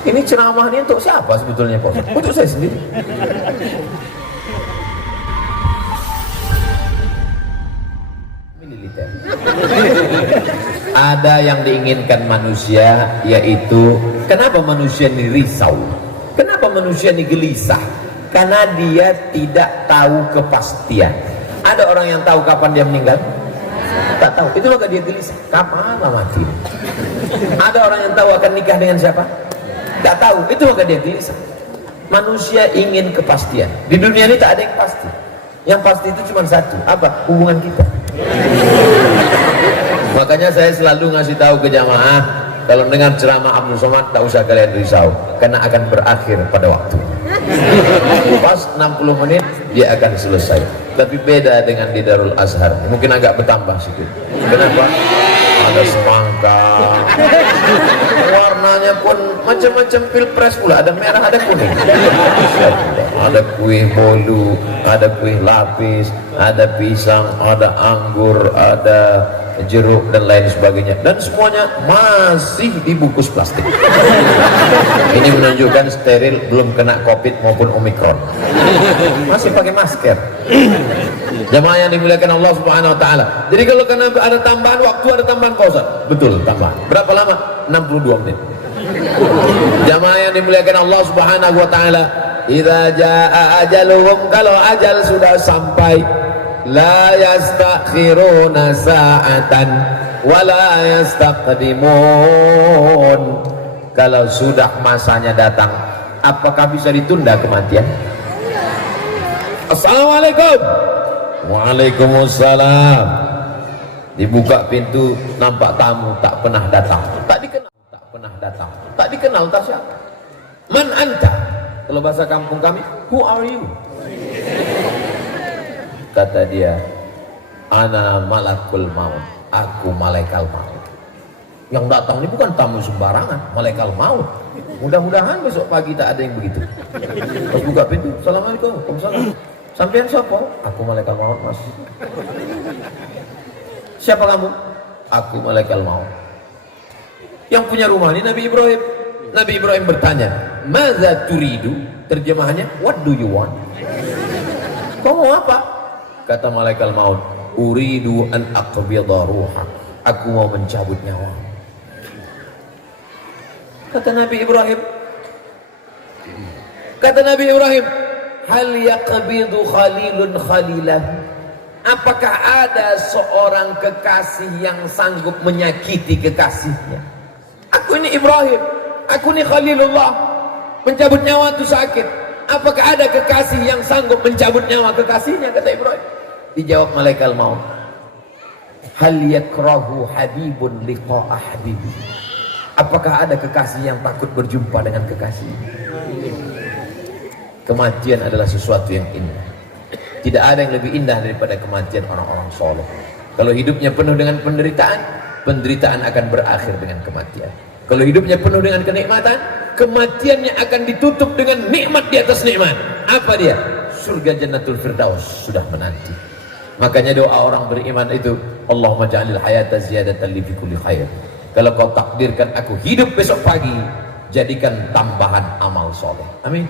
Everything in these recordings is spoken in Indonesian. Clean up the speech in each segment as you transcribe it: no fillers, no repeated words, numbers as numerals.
Ini ceramah ini untuk siapa sebetulnya Pak Ustaz? Untuk saya sendiri. Militer. Ada yang diinginkan manusia, yaitu kenapa manusia ini risau? Kenapa manusia ini gelisah? Karena dia tidak tahu kepastian. Ada orang yang tahu kapan dia meninggal? Tak tahu. Itu maka dia gelisah. Kapan mati? Ada orang yang tahu akan nikah dengan siapa? Tak tahu. Itu maka dia gelisah. Manusia ingin kepastian. Di dunia ini tak ada yang pasti. Yang pasti itu cuma satu. Apa? Hubungan kita. Makanya saya selalu ngasih tahu ke jamaah, kalau dengar ceramah Abdul Somad, tak usah kalian risau, karena akan berakhir pada waktu. Pas 60 menit dia akan selesai. Tapi beda dengan di Darul Azhar, mungkin agak bertambah sedikit. Kenapa? Ada semangka, warnanya pun macam-macam pilpres pula, ada merah, ada kuning, ada kuih bolu, ada kuih lapis, ada pisang, ada anggur, ada jeruk dan lain sebagainya, dan semuanya masih dibungkus plastik. Ini menunjukkan steril, belum kena COVID maupun Omikron, masih pakai masker. Jamaah yang dimuliakan Allah Subhanahu wa taala. Jadi kalau kena ada tambahan waktu, ada tambahan pausa. Betul, tambahan. Berapa lama? 62 menit. Jamaah yang dimuliakan Allah Subhanahu wa taala, idza jaa ajaluhum, kalau ajal sudah sampai, la yastakhiruna sa'atan wa la yastaqdimun. Kalau sudah masanya datang, apakah bisa ditunda kematian? Assalamualaikum. Waalaikumsalam. Dibuka pintu, nampak tamu tak pernah datang, tak dikenal, tak pernah datang, tak dikenal, tak siapa. Man anta? Kalau bahasa kampung kami, who are you? Kata dia, ana malakul maut, aku malaikat maut. Yang datang ini bukan tamu sembarangan, malaikat maut. Mudah-mudahan besok pagi tak ada yang begitu. Pas buka pintu, assalamualaikum, waalaikumsalam. Sampean siapa? Aku malaikat maut, Mas. Siapa kamu? Aku malaikat maut. Yang punya rumah ini Nabi Ibrahim. Nabi Ibrahim bertanya, maza turidu? Terjemahannya, what do you want? Kau mau apa? Kata malaikat maut, uridu an aqbidha ruha. Aku mau mencabut nyawa. Kata Nabi Ibrahim, hal yaqbidu khalilun khalilah? Apakah ada seorang kekasih yang sanggup menyakiti kekasihnya? Aku ini Ibrahim, aku ini Khalilullah, mencabut nyawa itu sakit. Apakah ada kekasih yang sanggup mencabut nyawa kekasihnya? Kata Ibrahim. Dijawab malaikat maut, hal yakrahu habibun liqa'a habibi? Apakah ada kekasih yang takut berjumpa dengan kekasih? Kematian adalah sesuatu yang indah. Tidak ada yang lebih indah daripada kematian orang-orang soleh. Kalau hidupnya penuh dengan penderitaan, penderitaan akan berakhir dengan kematian. Kalau hidupnya penuh dengan kenikmatan, kematiannya akan ditutup dengan nikmat di atas nikmat. Apa dia? Surga Jannatul Firdaus sudah menanti. Makanya doa orang beriman itu, Allahumma ja'alil hayata ziyadatan li fi kulli khair. Kalau kau takdirkan aku hidup besok pagi, jadikan tambahan amal soleh. Amin.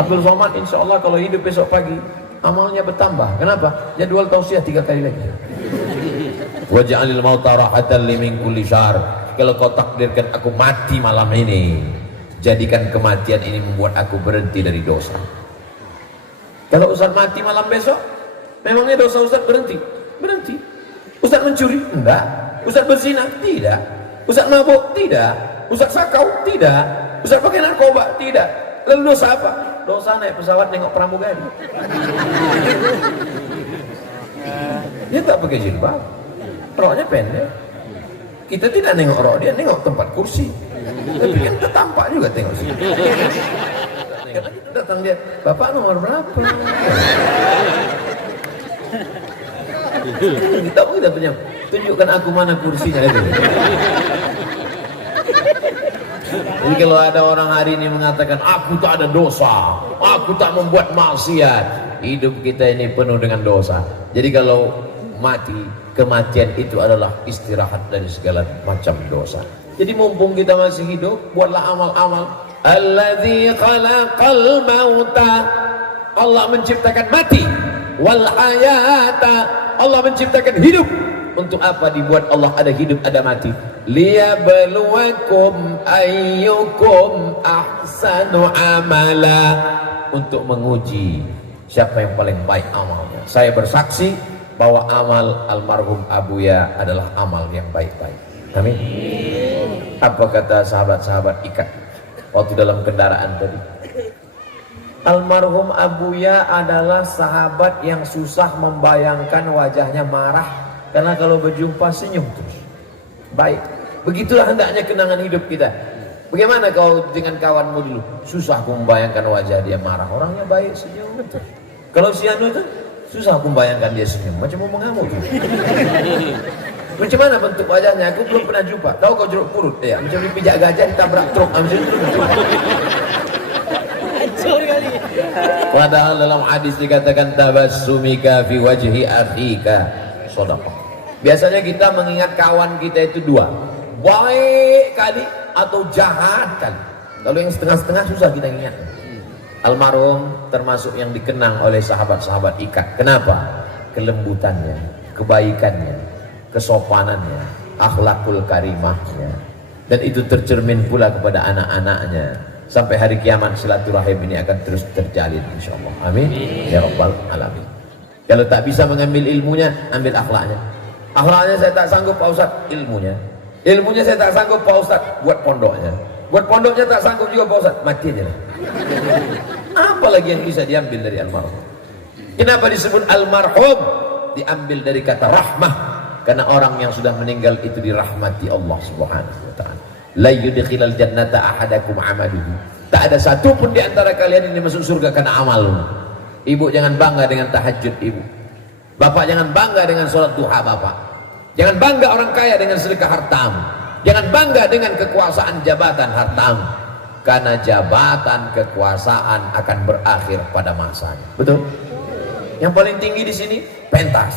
Abdul Somad insya Allah kalau hidup besok pagi, amalnya bertambah. Kenapa? Jadwal tausiah 3 kali lagi. Wa ja'alil mauta rahatan li min kulli syarr. Kalau kau takdirkan aku mati malam ini, jadikan kematian ini membuat aku berhenti dari dosa. Kalau Ustaz mati malam besok, memangnya dosa Ustaz berhenti? Berhenti. Ustaz mencuri? Enggak. Ustaz berzina? Tidak. Ustaz mabuk? Tidak. Ustaz sakau? Tidak. Ustaz pakai narkoba? Tidak. Lalu dosa apa? Dosa naik pesawat nengok pramugari. Dia tak pakai jilbab, roknya pendek. Kita tidak nengok rok dia, nengok tempat kursi. Tapi kan kita tampak juga tengok sini. Datang dia, Bapak nomor berapa? Kita punya, tunjukkan aku mana kursinya itu. Jadi kalau ada orang hari ini mengatakan aku tak ada dosa, aku tak membuat maksiat, hidup kita ini penuh dengan dosa. Jadi kalau mati, kematian itu adalah istirahat dari segala macam dosa. Jadi mumpung kita masih hidup, buatlah amal-amal. Alladzi khalaqal mauta, Allah menciptakan mati. Wal hayata, Allah menciptakan hidup. Untuk apa dibuat Allah ada hidup ada mati? Liyabluwakum ayyukum ahsanu amala, untuk menguji siapa yang paling baik amalnya. Saya bersaksi bahwa amal almarhum Abuya adalah amal yang baik-baik. Amin. Apa kata sahabat-sahabat ikat waktu dalam kendaraan tadi? Almarhum Abuya adalah sahabat yang susah membayangkan wajahnya marah, karena kalau berjumpa senyum terus. Baik, begitulah hendaknya kenangan hidup kita. Bagaimana kau dengan kawanmu dulu? Susah aku membayangkan wajah dia marah, orangnya baik, senyum betul. Kalau si Anu itu susah aku membayangkan dia senyum, macam mau mengamuk tuh. Macam mana bentuk wajahnya? Aku belum pernah jumpa. Tahu kau jeruk purut? Ya, macam dipijak gajah ditabrak truk, macam itu. Padahal dalam hadis dikatakan tabassumika fi wajhi akhika shadaqah. Biasanya kita mengingat kawan kita itu dua, baik kali atau jahat kali. Kalau yang setengah-setengah susah kita ingat. Almarhum termasuk yang dikenang oleh sahabat-sahabat ikat. Kenapa? Kelembutannya, kebaikannya, kesopanannya, akhlakul karimahnya, dan itu tercermin pula kepada anak-anaknya. Sampai hari kiamat silaturahim ini akan terus terjalin insyaallah. Amin ya rabbal alamin. Kalau tak bisa mengambil ilmunya, ambil akhlaknya. Akhlaknya saya tak sanggup Pak Ustaz, ilmunya saya tak sanggup Pak Ustaz, buat pondoknya. Buat pondoknya tak sanggup juga Pak Ustaz, mati aja lah. Apalagi yang bisa diambil dari almarhum? Kenapa disebut almarhum? Diambil dari kata rahmah, karena orang yang sudah meninggal itu dirahmati Allah Subhanahu wa taala. La yudkhilal jannata ahadakum amaluhu. Tak ada satu pun di antara kalian yang masuk surga karena amalmu. Ibu jangan bangga dengan tahajud ibu. Bapak jangan bangga dengan sholat duha bapak. Jangan bangga orang kaya dengan sedekah hartamu. Jangan bangga dengan kekuasaan jabatan hartamu. Karena jabatan kekuasaan akan berakhir pada masanya. Betul? Yang paling tinggi di sini pentas.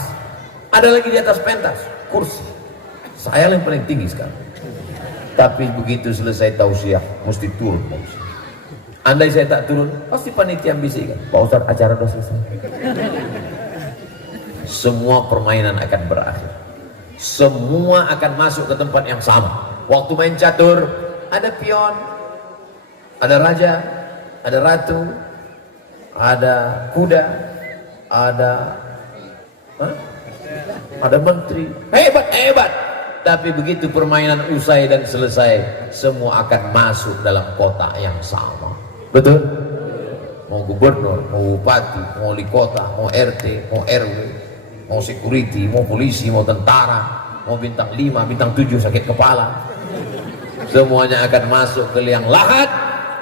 Ada lagi di atas pentas, kursi. Saya yang paling tinggi sekarang. Tapi begitu selesai tausiah mesti turun. Andai saya tak turun, pasti panitia bisikan, Pak Ustaz acara sudah selesai. Semua permainan akan berakhir. Semua akan masuk ke tempat yang sama. Waktu main catur, ada pion, ada raja, ada ratu, ada kuda, ada menteri. Hebat. Tapi begitu permainan usai dan selesai, semua akan masuk dalam kotak yang sama. Betul? Mau gubernur, mau bupati, mau wali kota, mau RT, mau RW, mau security, mau polisi, mau tentara, mau bintang 5, bintang 7 sakit kepala. Semuanya akan masuk ke liang lahat,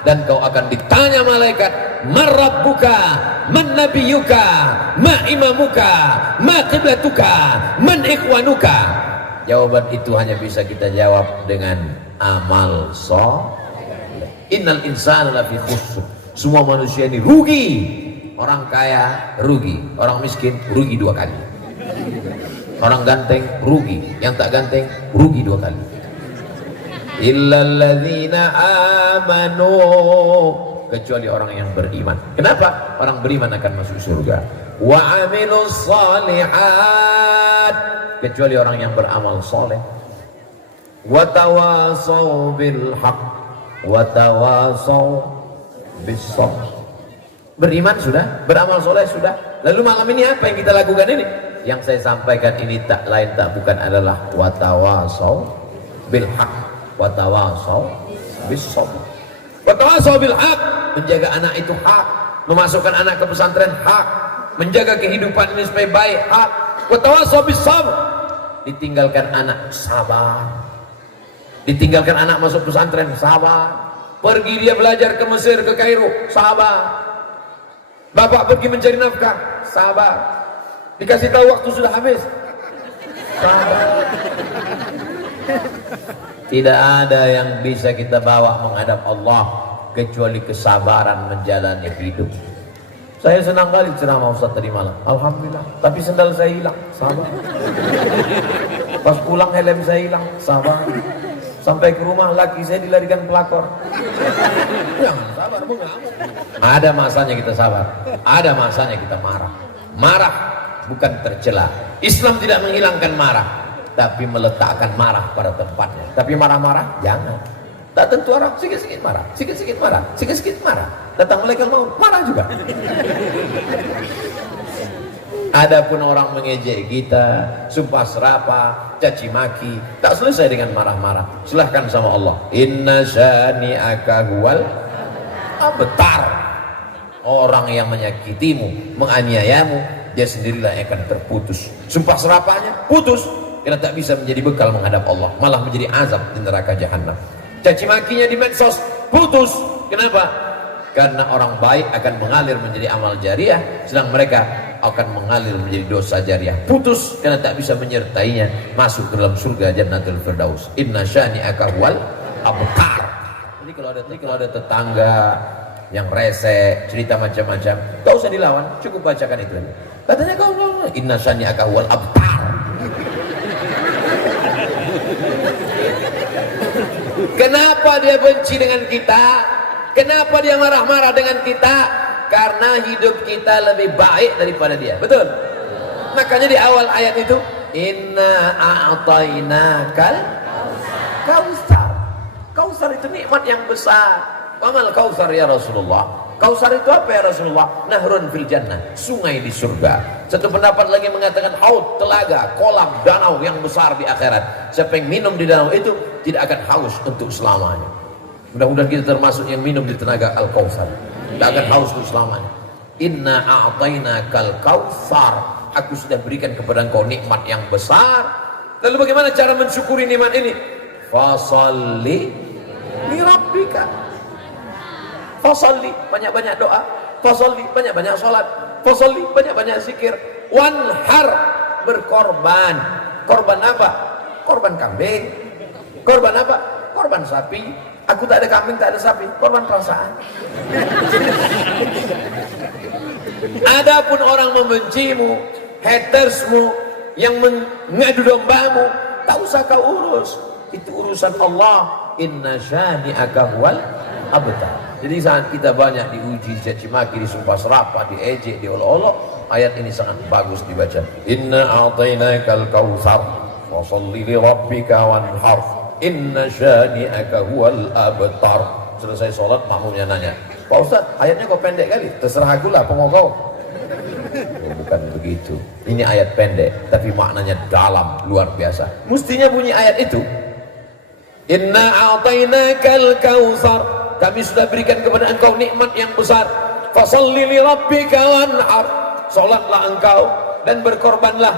dan kau akan ditanya malaikat, man rabbuka, man nabiyuka, ma imamuka, ma qiblatuka, man ikhwanuka. Jawaban itu hanya bisa kita jawab dengan amal sholeh. Innal insana lafi khusr. Semua manusia ini rugi. Orang kaya rugi, orang miskin rugi 2 kali. Orang ganteng rugi, yang tak ganteng rugi 2 kali. Illal ladzina amanu, kecuali orang yang beriman. Kenapa? Orang beriman akan masuk surga. Wa amilus shalihat, kecuali orang yang beramal soleh. Wa tawasau bil haq, wa tawasau bis sabr. Beriman sudah, beramal soleh sudah. Lalu malam ini apa yang kita lakukan ini? Yang saya sampaikan ini tak lain tak bukan adalah wa tawasau bil haq, wa tawasau bis sabr. Wa tawasau bil haq, menjaga anak itu hak, memasukkan anak ke pesantren hak, menjaga kehidupan ini supaya baik hak. Wa tawasau bis sabr, ditinggalkan anak sabar, ditinggalkan anak masuk pesantren sabar, pergi dia belajar ke Mesir, ke Kairo sabar, bapak pergi mencari nafkah sabar, dikasih tahu waktu sudah habis sabar. Tidak ada yang bisa kita bawa menghadap Allah kecuali kesabaran menjalani hidup. Saya senang kali ceramah Ustaz tadi malam, alhamdulillah. Tapi sendal saya hilang, sabar. Pas pulang helm saya hilang, sabar. Sampai ke rumah laki saya dilarikan pelakor. Jangan sabar, mengamuk. Ada masanya kita sabar, ada masanya kita marah. Marah bukan tercela. Islam tidak menghilangkan marah, tapi meletakkan marah pada tempatnya. Tapi marah-marah jangan. Tak tentu orang sikit-sikit marah, sikit-sikit marah, sikit-sikit marah. Datang malaikat maut, marah juga. Adapun orang mengejek kita, sumpah serapah, caci maki, tak selesai dengan marah-marah. Silahkan sama Allah. Inna syani'aka huwal abtar. Orang yang menyakitimu, menganiayamu, dia sendirilah yang akan terputus. Sumpah serapahnya putus, karena tak bisa menjadi bekal menghadap Allah, malah menjadi azab di neraka jahanam. Caci makinya di medsos putus. Kenapa? Karena orang baik akan mengalir menjadi amal jariah, sedang mereka akan mengalir menjadi dosa jariah. Putus karena tak bisa menyertainya masuk ke dalam surga Jannatul Firdaus. Inna syani'aka huwal abtar. Jadi kalau ada tetangga yang rese, cerita macam-macam, tak usah dilawan, cukup bacakan itu. Katanya kau inna syani'aka huwal abtar. Kenapa dia benci dengan kita? Kenapa dia marah-marah dengan kita? Karena hidup kita lebih baik daripada dia. Betul? Makanya di awal ayat itu, inna a'tainakal kautsar. Kautsar itu nikmat yang besar. Wamal kautsar ya Rasulullah. Kautsar itu apa ya Rasulullah? Nahrun fil jannah, sungai di surga. Satu pendapat lagi mengatakan haud, telaga, kolam, danau yang besar di akhirat. Siapa yang minum di danau itu tidak akan haus untuk selamanya. Mudah-mudahan kita termasuk yang minum di tenaga Al-Kautsar, tidak akan haus untuk selamanya. Inna a'tainakal kautsar. Aku sudah berikan kepada engkau nikmat yang besar. Lalu bagaimana cara mensyukuri nikmat ini? Fasalli li rabbika. Fasalli, banyak-banyak doa. Fasalli, banyak-banyak salat. Fasalli, banyak-banyak zikir. Wanhar, berkorban. Korban apa? Korban kambing. Korban apa? Korban sapi. Aku tak ada kambing, tak ada sapi. Korban perasaan. Adapun orang membencimu, hatersmu, yang mengadu dombamu, tak usah kau urus. Itu urusan Allah. Inna syani'aka huwal abtar. Jadi saat kita banyak diuji, dicaci maki, disumpah serapah, diejek, diolok-olok, ayat ini sangat bagus dibaca. Inna a'tainakal kautsar fasholli li rabbika wanhar inna syani'aka huwal abtar. Selesai sholat makmumnya nanya, Pak Ustaz, ayatnya kok pendek kali? Terserah aku lah, pengokau. Oh, bukan begitu. Ini ayat pendek, tapi maknanya dalam, luar biasa. Mestinya bunyi ayat itu, inna a'tainakal kautsar, kami sudah berikan kepada engkau nikmat yang besar. Fasholli li rabbika wanhar, salatlah engkau dan berkorbanlah.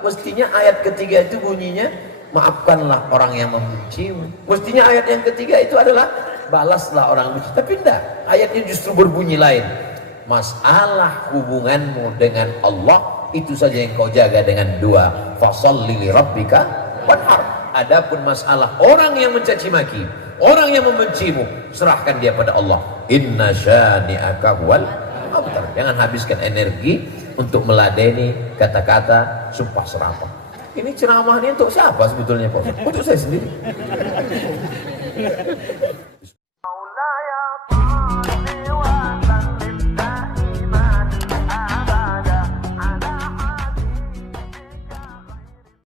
Mestinya ayat ketiga itu bunyinya, maafkanlah orang yang membencimu. Mestinya ayat yang ketiga itu adalah balaslah orang benci. Tapi tidak, ayatnya justru berbunyi lain. Masalah hubunganmu dengan Allah itu saja yang kau jaga dengan dua, fasholli li rabbika wanhar. Adapun masalah orang yang mencaci maki, orang yang membencimu, serahkan dia pada Allah. Inna syani'aka huwal abtar. Jangan habiskan energi untuk meladeni kata-kata sumpah serapah. Ini ceramah ini untuk siapa sebetulnya Pak? Untuk saya sendiri.